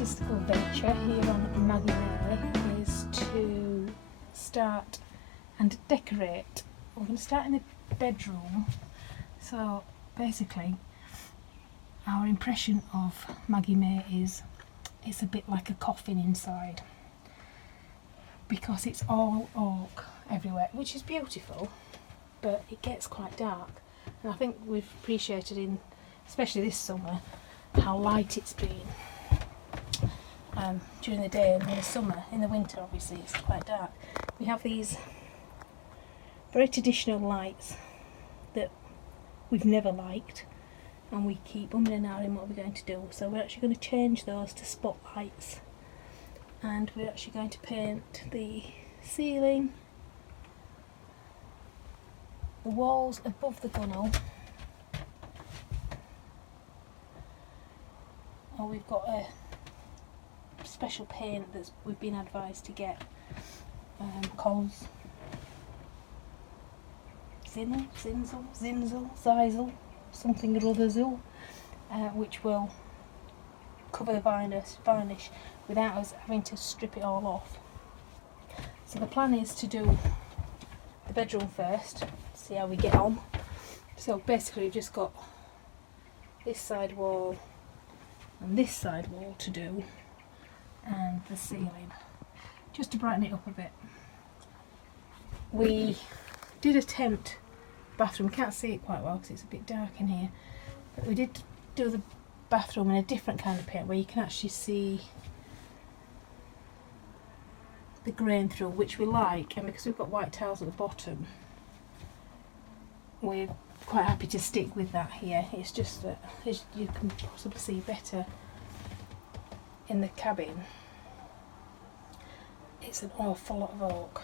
latest little venture here on Maggie is to start and decorate. We're going to start in the bedroom. So basically our impression of Maggie May is it's a bit like a coffin inside, because it's all oak everywhere, which is beautiful, but it gets quite dark. And I think we've appreciated, in especially this summer, how light it's been during the day, and in the summer, in the winter obviously it's quite dark. We have these very traditional lights that we've never liked, and we keep umming and ahhing what we're going to do. So we're actually going to change those to spotlights, and we're actually going to paint the ceiling, the walls above the gunnel. Oh, we've got a special paint that we've been advised to get, Coles Zinzel, something or other Zul, which will cover the varnish without us having to strip it all off. So the plan is to do the bedroom first, see how we get on. So basically we've just got this side wall and this side wall to do, and the ceiling, just to brighten it up a bit. We did attempt bathroom, can't see it quite well because it's a bit dark in here, but we did do the bathroom in a different kind of paint where you can actually see the grain through, which we like, and because we've got white tiles at the bottom, we're quite happy to stick with that here. It's just that, as you can possibly see better in the cabin, it's an awful lot of oak.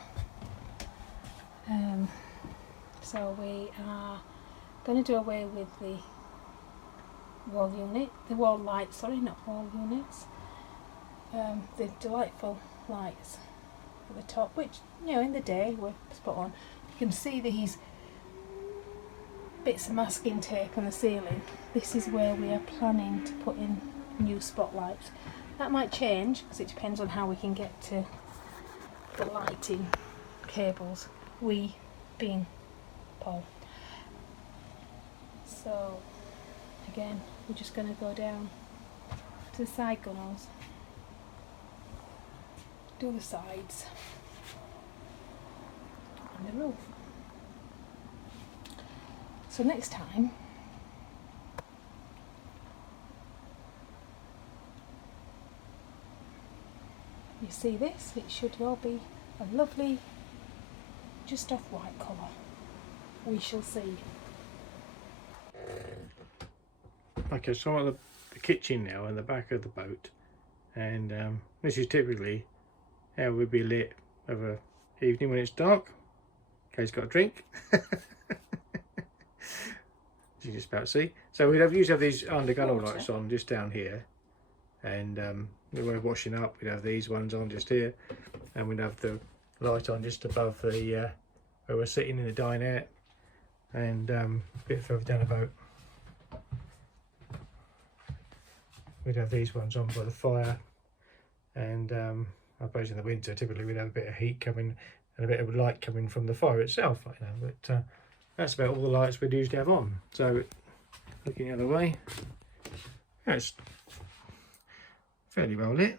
So we are going to do away with the wall lights, sorry, not wall units, the delightful lights at the top, which, you know, in the day were spot on. You can see these bits of masking tape on the ceiling. This is where we are planning to put in new spotlights. That might change because it depends on how we can get to the lighting cables, we being Paul. So again, we're just going to go down to the side gunnels, do the sides and the roof. So next time you see this, it should all be a lovely, just off white colour. We shall see. Okay, so I'm at the kitchen now in the back of the boat, and this is typically how we'd be lit over evening when it's dark. Kay's got a drink. You just about see. So we'd usually have these under gunnel lights on just down here, and when we're washing up we'd have these ones on just here, and we'd have the light on just above the where we're sitting in the dinette, and a bit further down the boat we'd have these ones on by the fire. And I suppose in the winter typically we'd have a bit of heat coming and a bit of light coming from the fire itself, like that. But that's about all the lights we'd usually have on. So looking the other way, yeah, it's fairly well lit.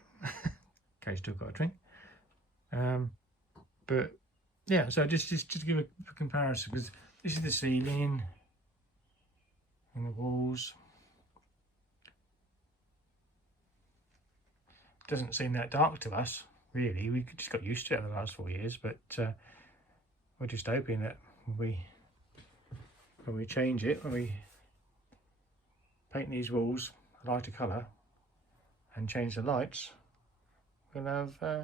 Okay, still got a drink. But yeah, so just to give a comparison, because this is the ceiling and the walls. Doesn't seem that dark to us, really. We just got used to it in the last 4 years, but we're just hoping that when we change it, when we paint these walls a lighter colour and change the lights, we'll have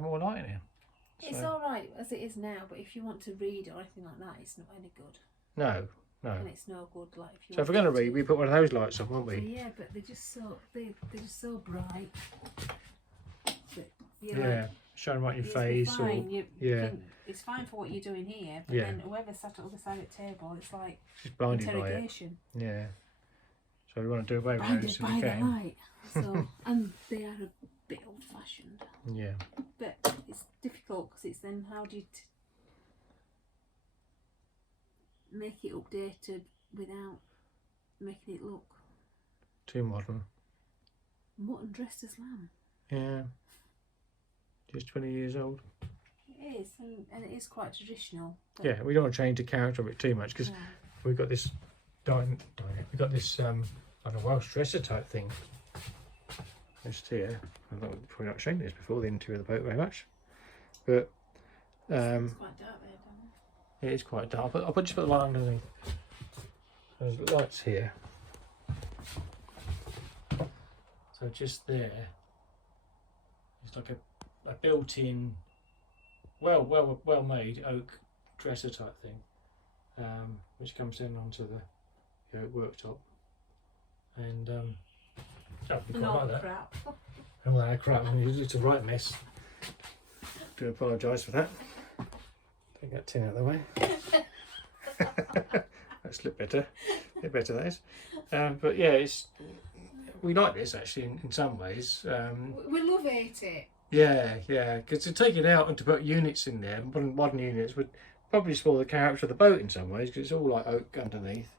more light in here. It's So, alright as it is now, but if you want to read or anything like that, it's not any good. no. And it's no good, like, if you So if we're going to read, we put one of those lights on, won't we? Yeah, but they're just so bright. Yeah, shine right in your face. It's fine for what you're doing here, but then whoever sat at the other side of the table, it's like just blinded by it. interrogation. Yeah. So we want to do away with By those if the we can. light. So, and they are a bit old-fashioned. Yeah. But it's difficult because it's then how do you make it updated without making it look Too modern. mutton dressed as lamb. Yeah. Just 20 years old. It is, and it is quite traditional. Yeah, we don't want to change the character of it too much because Yeah. we've got this we've got this like a Welsh dresser type thing just here. I've probably not shown this before, the interior of the boat very much, but It's quite dark there, don't it? it is quite dark. But I'll just put the light underneath. There's lights here, so just there it's like a built-in, well made oak dresser type thing, which comes in onto the oak worktop, and oh, you quite like that. Crap. And all that crap, it's a right mess. Do apologise for that. Take that tin out of the way. That's a bit better. A bit better, that is. But yeah, we like this actually in some ways. We love it. Yeah, because to take it out and to put units in there, modern units, would probably spoil the character of the boat in some ways because it's all like oak underneath.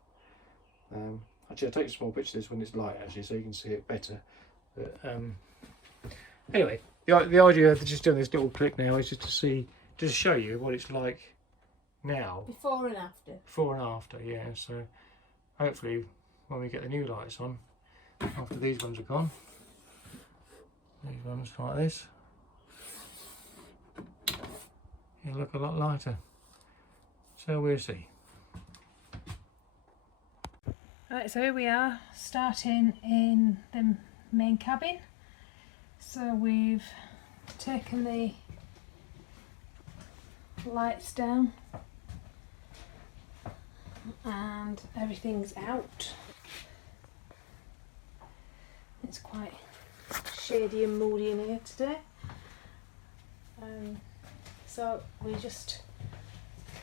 Actually, I'll take a small picture of this when it's light actually so you can see it better. But anyway, the idea of just doing this little clip now is just to show you what it's like now. Before and after. Before and after, yeah. So hopefully when we get the new lights on, after these ones are gone, these ones like this, it'll look a lot lighter. So we'll see. Right, so here we are, starting in the main cabin. So we've taken the lights down and everything's out. It's quite shady and moody in here today. So we're just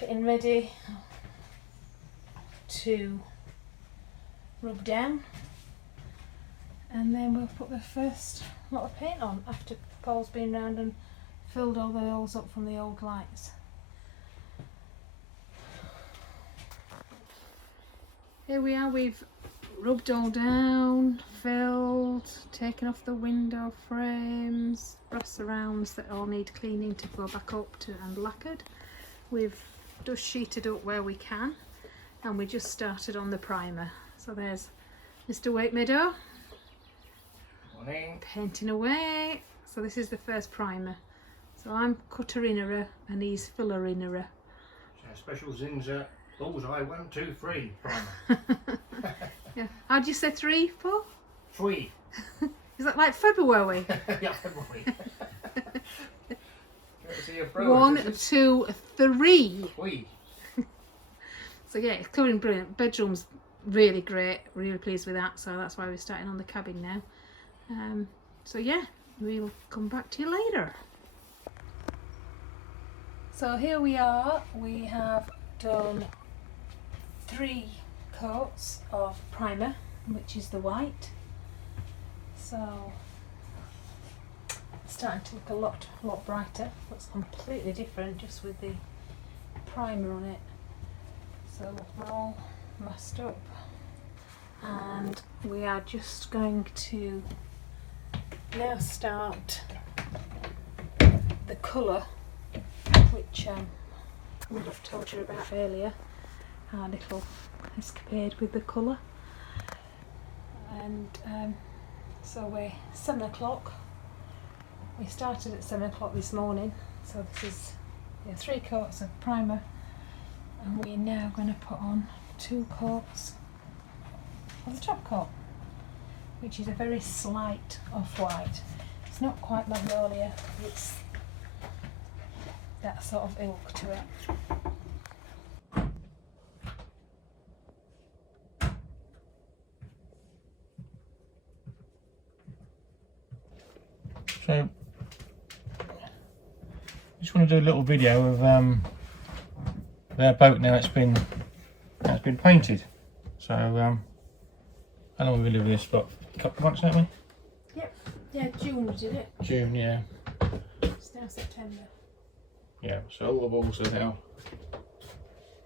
getting ready to rub down, and then we'll put the first lot of paint on after Paul's been round and filled all the holes up from the old lights. Here we are, we've rubbed all down, filled, taken off the window frames, brass surrounds that all need cleaning to go back up to and lacquered. We've dust sheeted up where we can, and we just started on the primer. So there's Mr. Wakemeadow painting away. So this is the first primer. So I'm cutter innerer and he's filler innerer. So special Zinza bullseye 1, 2, 3 primer. Yeah. How'd you say 3 for? 3. Is that like February? Yeah, February. 1, 2, 3. 3. So yeah, it's colouring brilliant. Bedroom's really great. Really pleased with that. So that's why we're starting on the cabin now. So yeah, we'll come back to you later. So here we are. We have done 3 coats of primer, which is the white. So it's starting to look a lot brighter. Looks completely different just with the primer on it. So we're all masked up, and we are just going to now start the colour, which I would have told you about earlier, our little escapade with the colour. And so we're 7 o'clock. We started at 7 o'clock this morning, so this is 3 coats of primer, and we're now going to put on 2 coats of the top coat, which is a very slight off-white. It's not quite magnolia, it's that sort of ilk to it. So, just want to do a little video of their boat now it's been painted. So How long have we lived in this spot? A couple of months, haven't we? Yep. Yeah, June we did it. June, yeah. It's now September. Yeah, so all the walls are now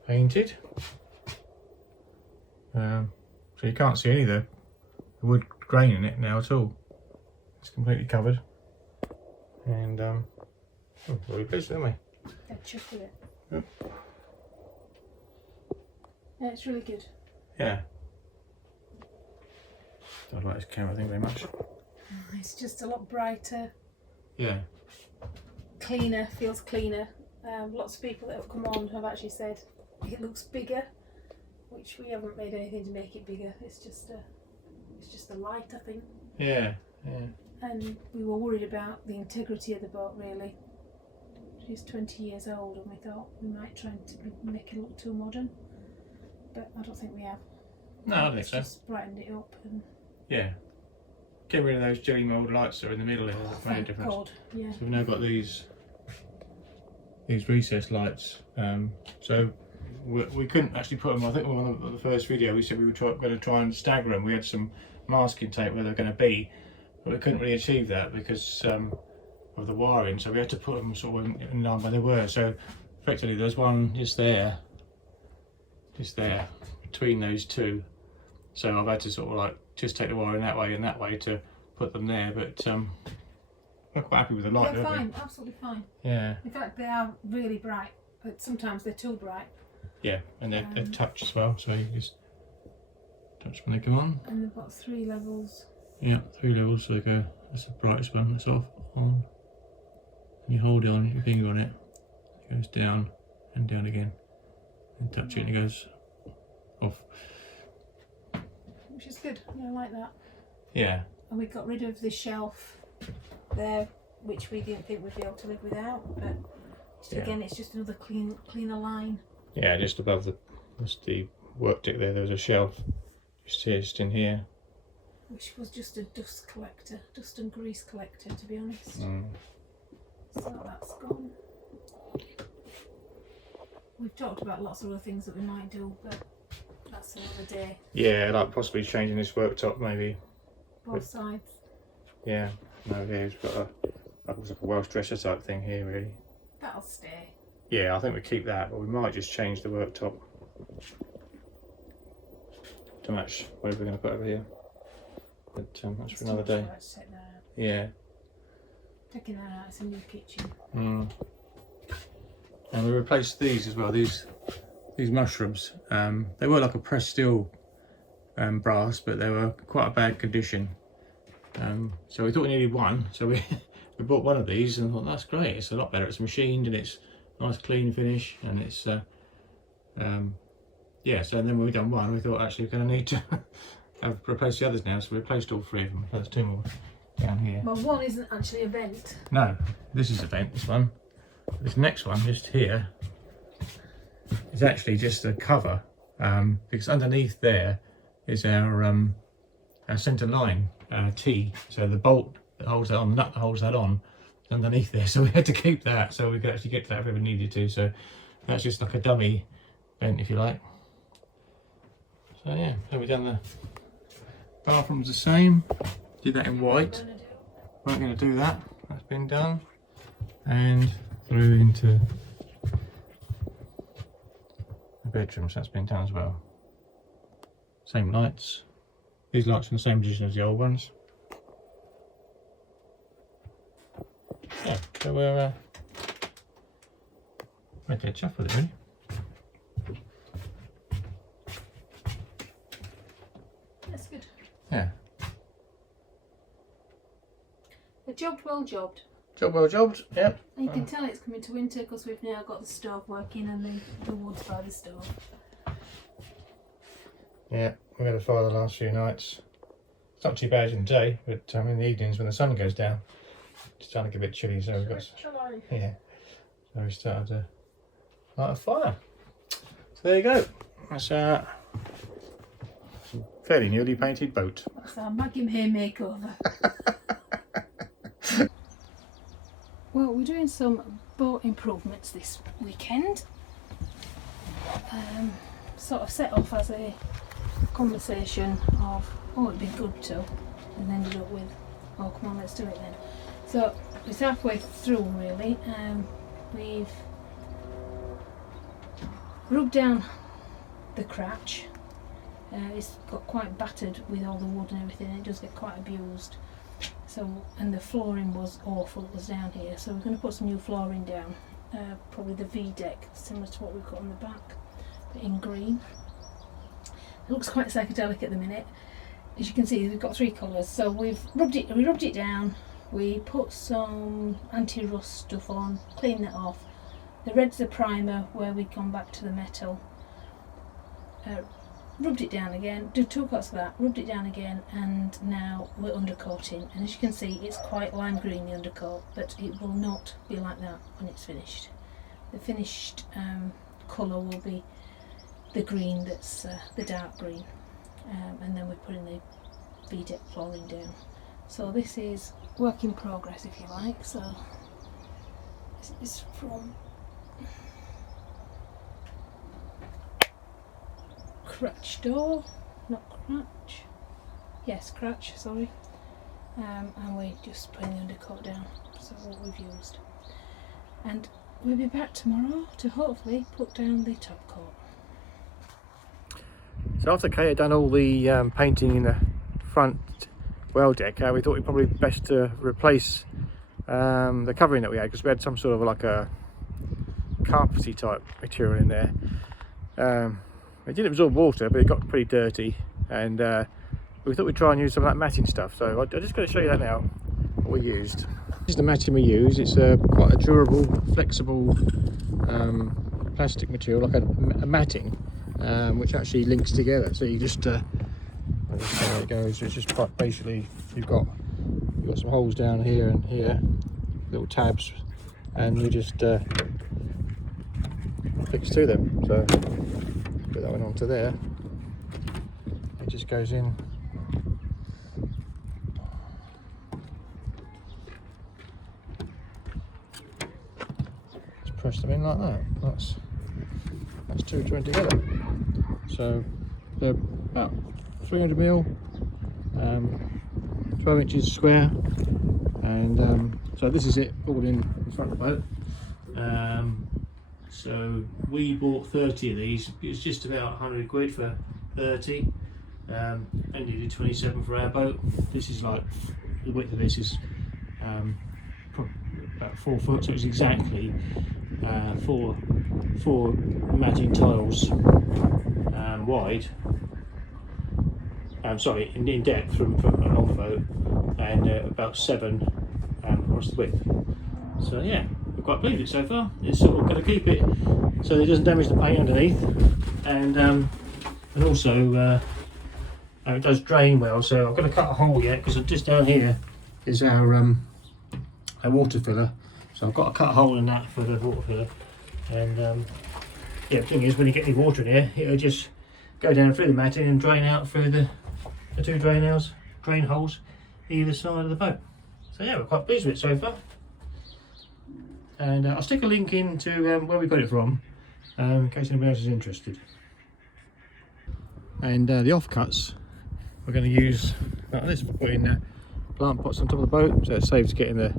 painted. So you can't see any of the wood grain in it now at all. It's completely covered. And oh, we're pleased, aren't we? Yeah, chuck with it. Yep. Yeah, it's really good. Yeah. Don't like this camera thing very much. It's just a lot brighter, Yeah. cleaner, feels cleaner. Lots of people that have come on have actually said it looks bigger, which we haven't made anything to make it bigger. It's just a light, I think. Yeah, yeah. And we were worried about the integrity of the boat, really. She's 20 years old, and we thought we might try to make it look too modern, but I don't think we have. No, I don't think It's so. just brightened it up, and Yeah. Get rid of those jelly mould lights that are in the middle here. That made a thank difference. God. Yeah. So we've now got these recessed lights. So we couldn't actually put them. I think on the first video we said we were going to try and stagger them. We had some masking tape where they're going to be, but we couldn't really achieve that because of the wiring. So we had to put them sort of in line where they were. So effectively, there's one just there between those two. So I've had to sort of like just take the wiring that way and that way to put them there. But we're quite happy with the light. They're fine, absolutely fine. Yeah. In fact, they are really bright, but sometimes they're too bright. Yeah, and they're touch as well, so you just touch when they come on. And they've got 3 levels. Yeah, 3 levels, so they go, that's the brightest one, that's off, on. And you hold it on, your finger on it, it goes down and down again. And touch it and it goes off. Which is good, yeah, I like that. Yeah. And we got rid of the shelf there, which we didn't think we'd be able to live without, but again, it's just another cleaner line. Yeah, just above the work deck there was a shelf, just in here. Which was just a dust collector, dust and grease collector, to be honest. So that's gone. We've talked about lots of other things that we might do, but that's another day. Yeah, like possibly changing this worktop maybe. Both sides. Yeah, no, here we've got a Welsh dresser type thing here really. That'll stay. Yeah, I think we keep that, but we might just change the worktop to match whatever we're going to put over here. But that's for another day. Let's take that out. Yeah. Taking that out, it's a new kitchen. And we replaced these as well. These mushrooms. They were like a pressed steel brass, but they were quite a bad condition. So we thought we needed one. So we bought one of these and thought that's great. It's a lot better. It's machined and it's nice clean finish, and it's yeah. So then when we done one, we thought actually we're going to need to have replaced the others now. So we replaced all 3 of them. There's 2 more down here. Well, one isn't actually a vent. No, this is a vent. This one. This next one, just here, is actually just a cover because underneath there is our centre line T. So the bolt that holds that on, the nut that holds that on, is underneath there. So we had to keep that so we could actually get to that if we ever needed to. So that's just like a dummy vent, if you like. So yeah, so we've done the bathrooms the same. Did that in white. Weren't going to do that. That's been done. And through into the bedrooms, that's been done as well. Same lights. These lights are in the same position as the old ones. Yeah, so we're dead chuffed with it really. That's good. Yeah. A job well jobbed. Job well jobbed, yep. And you can tell it's coming to winter because we've now got the stove working and the wood's by the stove. Yeah, we've had a fire the last few nights. It's not too bad in the day, but in the evenings when the sun goes down, it's starting to get a bit chilly, so we've got... Yeah, so we started to light a fire. So there you go. That's a fairly newly painted boat. That's our Maggie makeover. Well, we're doing some boat improvements this weekend. Sort of set off as a conversation of, oh, it'd be good to, and ended up with, oh, come on, let's do it then. So it's halfway through really. We've rubbed down the cratch. It's got quite battered with all the wood and everything. It does get quite abused. So, and the flooring was awful. It was down here. So we're going to put some new flooring down. Probably the V-deck, similar to what we've got on the back, but in green. It looks quite psychedelic at the minute. As you can see, we've got 3 colours. So we rubbed it down. We put some anti-rust stuff on, cleaned that off. The red's the primer where we'd gone back to the metal. Rubbed it down again, did 2 coats of that, rubbed it down again, and now we're undercoating. And as you can see, it's quite lime green, the undercoat, but it will not be like that when it's finished. The finished colour will be the green that's the dark green, and then we're putting the V-deck flooring down. So this is work in progress, if you like. So this is from Cratch door, not cratch, yes, cratch, sorry, and we're just putting the undercoat down, so what we've used, and we'll be back tomorrow to hopefully put down the top coat. So after Kate had done all the painting in the front well deck, we thought it'd probably be best to replace the covering that we had, because we had some sort of like a carpety type material in there. It didn't absorb water, but it got pretty dirty, and we thought we'd try and use some of that matting stuff. So I'm just going to show you that now, what we used. This is the matting we use. It's quite a durable, flexible plastic material, like a matting, which actually links together. So you just, I'll just see how it goes. It's just quite basically, you've got some holes down here and here, little tabs, and you just fix to them. So put that one onto there, it just goes in. Just press them in like that. That's 2 joined together. So they're about 300mm, 12 inches square, and so this is it all in front of the boat. So we bought 30 of these. It was just about 100 quid for 30, and needed 27 for our boat. This is like, the width of this is about 4 foot, so it's exactly four matting tiles wide. Sorry, in depth from along the boat, and about 7 across the width. So yeah, we're quite pleased with it so far. It's sort of going to keep it so it doesn't damage the paint underneath, and also it does drain well. So I'm going to cut a hole yet, because just down here is our water filler. So I've got to cut a hole in that for the water filler, and yeah, the thing is, when you get any water in here, it'll just go down through the matting and drain out through the 2 drain holes either side of the boat. So yeah, we're quite pleased with it so far. And I'll stick a link into where we got it from, in case anybody else is interested. And the offcuts we're going to use like this for putting plant pots on top of the boat, so it saves getting the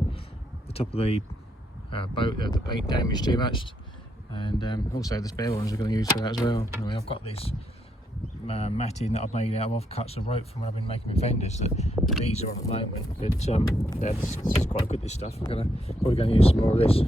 top of the boat, the paint damaged too much. And also the spare ones we're going to use for that as well. Anyway, I've got this matting that I've made out of offcuts of rope from when I've been making my fenders that these are on at the moment. But yeah, this is quite good, this stuff. We're probably going to use some more of this.